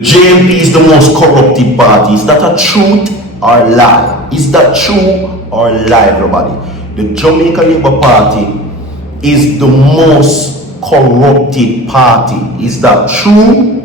JMP is the most corrupted party. Is that a truth or lie? Is that true or lie, everybody? The Jamaica Labour Party is the most corrupted party. Is that true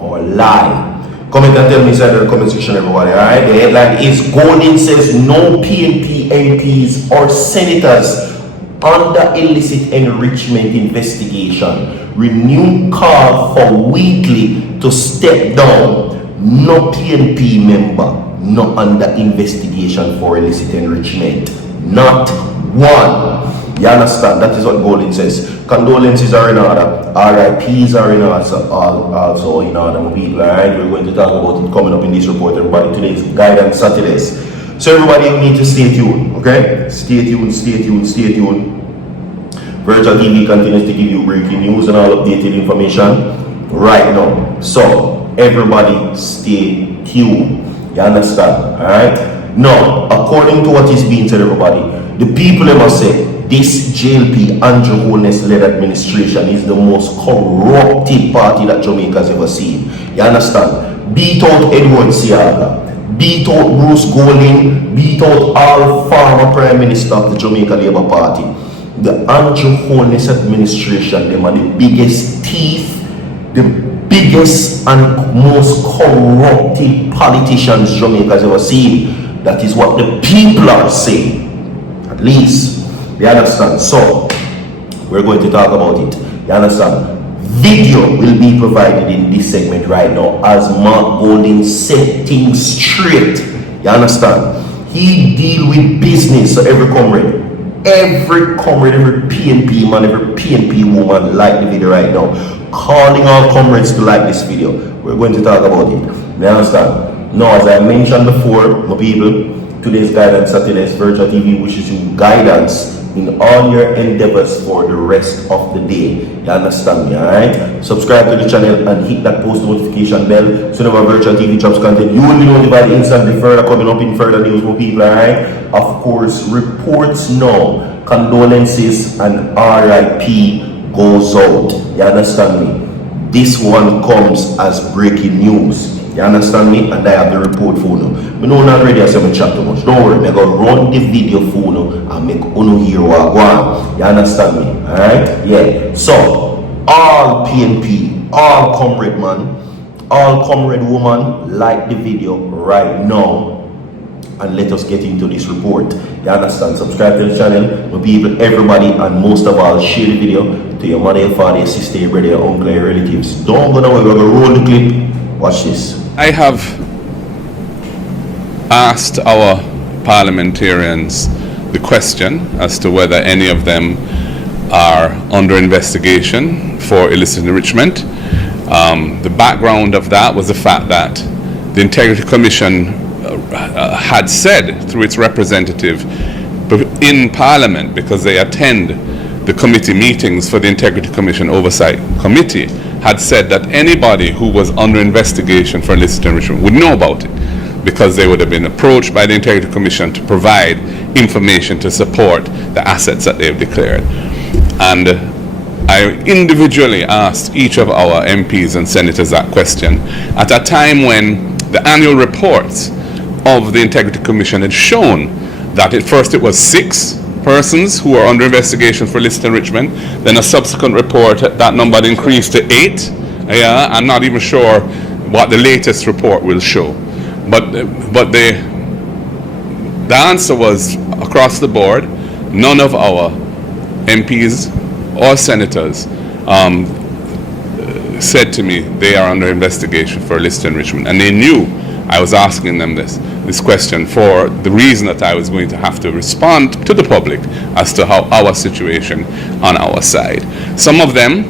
or lie? Comment and tell me inside the comment section, everybody. Alright, the headline is Golden says no PNP MPs or senators under illicit enrichment investigation. Renewed call for Weekly to step down. No PNP member not under investigation for illicit enrichment. Not one. You understand? That is what Golden says. Condolences are in order. RIPs are in order. Also in order, my people. Alright, we're going to talk about it coming up in this report, everybody. Today's Guidance Saturdays. So everybody, you need to stay tuned. Okay? Stay tuned, stay tuned, stay tuned. Virtual TV continues to give you breaking news and all updated information right now. So everybody stay tuned. You understand? Alright? Now, according to what is being said, everybody, the people ever say this JLP Andrew Holness led administration is the most corrupted party that Jamaica has ever seen. You understand? Beat out Edward Seaga, beat out Bruce Golding, beat out all former Prime Minister of the Jamaica Labour Party. The Andrew Holness administration, them are the biggest thief, the biggest and most corrupted politicians Jamaica has ever seen. That is what the people are saying. At least, you understand? So, we're going to talk about it. You understand? Video will be provided in this segment right now as Mark Golding set things straight. You understand? He deal with business, so every comrade, every PNP man, every PNP woman like the video right now. Calling all comrades to like this video. We're going to talk about it. You understand? Now, as I mentioned before, my people, today's Guidance Saturdays Virtual TV wishes you guidance in all your endeavors for the rest of the day. You understand me, alright? Subscribe to the channel and hit that post notification bell so whenever Virtual TV drops content, you will be notified instantly further coming up in further news, my people, alright? Of course, reports now, condolences and RIP goes out. You understand me? This one comes as breaking news. You understand me? And I have the report for you. I know not ready to say my chat too much. Don't worry, I'm going to run the video for you and make you hear what I want. You understand me? Alright? Yeah. So, all PNP, all comrade man, all comrade woman, like the video right now. And let us get into this report. You understand? Subscribe to the channel, my people, everybody, and most of all, share the video to your mother, your father, your sister, your brother, your uncle, your relatives. Don't go nowhere, we're going to roll the clip. Watch this. I have asked our parliamentarians the question as to whether any of them are under investigation for illicit enrichment. The background of that was the fact that the Integrity Commission had said through its representative in Parliament, because they attend the committee meetings for the Integrity Commission Oversight Committee, had said that anybody who was under investigation for illicit enrichment would know about it, because they would have been approached by the Integrity Commission to provide information to support the assets that they've declared. And I individually asked each of our MPs and senators that question at a time when the annual reports of the Integrity Commission had shown that at first it was 6 persons who were under investigation for illicit enrichment. Then a subsequent report, that number had increased to 8. Yeah, I'm not even sure what the latest report will show. But the answer was across the board. None of our MPs or senators said to me they are under investigation for illicit enrichment, and they knew I was asking them this question for the reason that I was going to have to respond to the public as to how our situation on our side. Some of them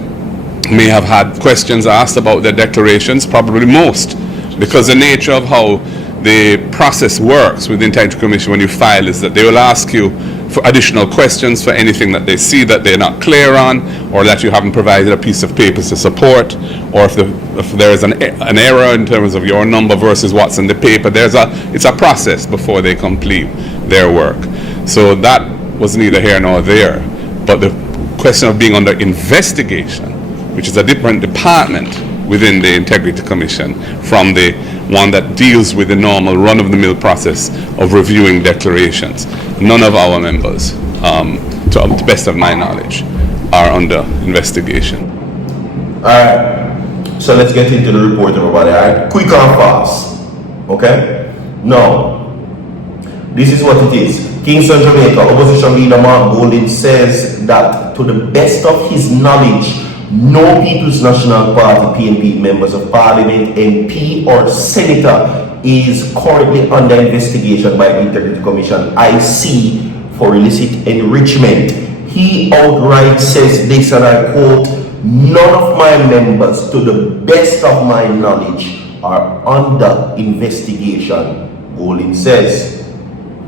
may have had questions asked about their declarations, probably most, because the nature of how the process works with the Integrity Commission when you file is that they will ask you for additional questions for anything that they see that they're not clear on, or that you haven't provided a piece of paper to support, or if there is an error in terms of your number versus what's in the paper. It's a process before they complete their work. So that was neither here nor there. But the question of being under investigation, which is a different department, within the Integrity Commission from the one that deals with the normal run-of-the-mill process of reviewing declarations. None of our members, to the best of my knowledge, are under investigation. Alright, so let's get into the report, everybody. Alright, quick and fast. Okay? Now, this is what it is. Kingston, Jamaica, opposition leader Mark Golding says that to the best of his knowledge, no People's National Party PNP members of Parliament, MP or Senator is currently under investigation by the Integrity Commission, IC, for illicit enrichment. He outright says this, and I quote, "None of my members, to the best of my knowledge, are under investigation," Golding says.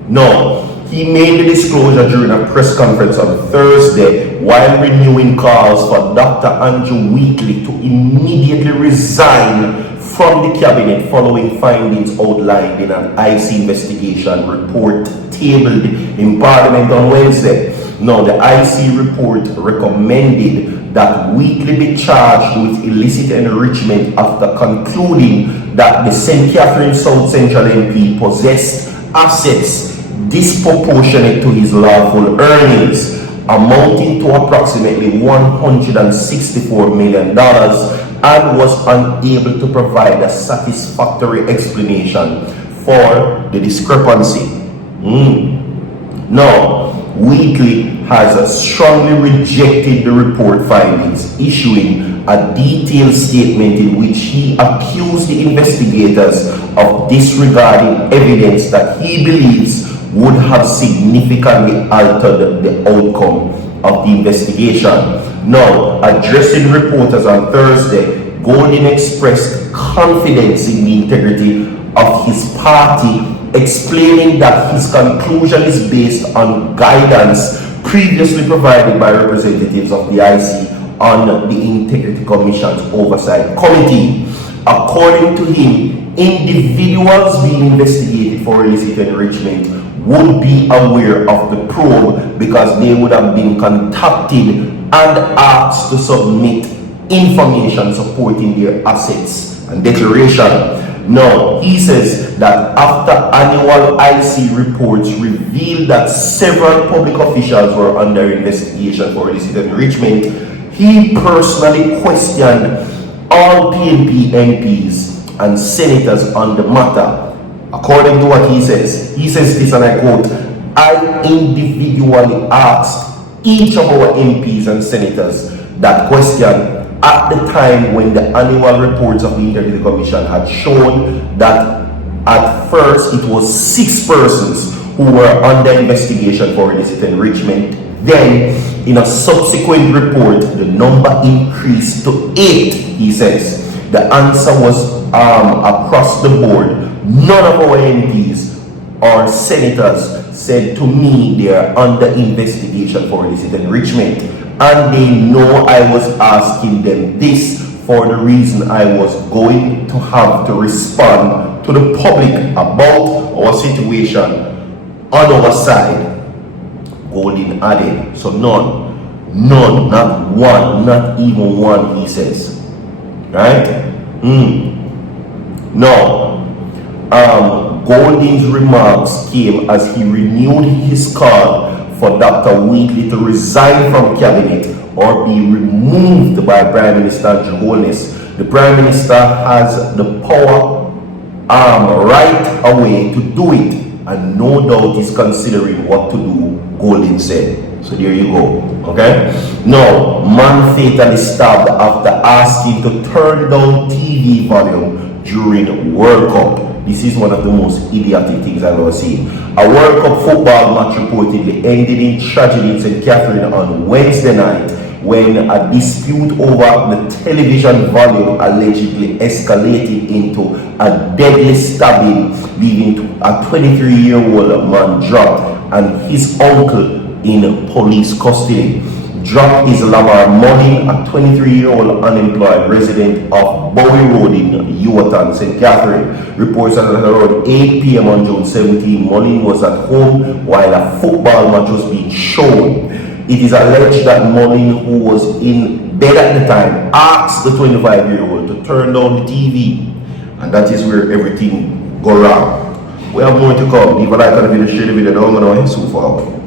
No. He made the disclosure during a press conference on Thursday while renewing calls for Dr. Andrew Wheatley to immediately resign from the cabinet following findings outlined in an IC investigation report tabled in Parliament on Wednesday. Now, the IC report recommended that Wheatley be charged with illicit enrichment after concluding that the St. Catherine South Central MP possessed assets disproportionate to his lawful earnings, amounting to approximately $164 million, and was unable to provide a satisfactory explanation for the discrepancy. Now, Wheatley has strongly rejected the report findings, issuing a detailed statement in which he accused the investigators of disregarding evidence that he believes would have significantly altered the outcome of the investigation. Now, addressing reporters on Thursday, Golding expressed confidence in the integrity of his party, explaining that his conclusion is based on guidance previously provided by representatives of the IC on the Integrity Commission's Oversight Committee. According to him, individuals being investigated for illicit enrichment would be aware of the probe because they would have been contacted and asked to submit information supporting their assets and declaration. Now, he says that after annual IC reports revealed that several public officials were under investigation for illicit enrichment, he personally questioned all PNP MPs and senators on the matter. According to what he says this, and I quote, "I individually asked each of our MPs and senators that question at the time when the annual reports of the Integrity Commission had shown that at first it was 6 persons who were under investigation for illicit enrichment. Then, in a subsequent report, the number increased to 8, he says. The answer was across the board. None of our MPs or senators said to me they are under investigation for illicit enrichment. And they know I was asking them this for the reason I was going to have to respond to the public about our situation on our side," Golding added. So none, not one, not even one, he says. Right? Now, Golding's remarks came as he renewed his call for Dr. Wheatley to resign from cabinet or be removed by Prime Minister Holness. The Prime Minister has the power right away to do it, and no doubt is considering what to do, Golding said. So there you go. Okay? Now, man fatally stabbed after asking to turn down TV volume during World Cup. This is one of the most idiotic things I've ever seen. A World Cup football match reportedly ended in tragedy in St. Catherine on Wednesday night when a dispute over the television volume allegedly escalated into a deadly stabbing, leaving a 23-year-old man dropped and his uncle in police custody. Dropped is Lamar Mullen, a 23-year-old unemployed resident of Bowie Road in Ewaton, St. Catherine. Reports that at around 8 p.m. on June 17, Mullen was at home while a football match was being shown. It is alleged that Mullen, who was in dead at the time, asked the 25-year-old to turn down the TV. And that is where everything go wrong. We have more to come. Leave a like on the video, share the video, down below, and so forward.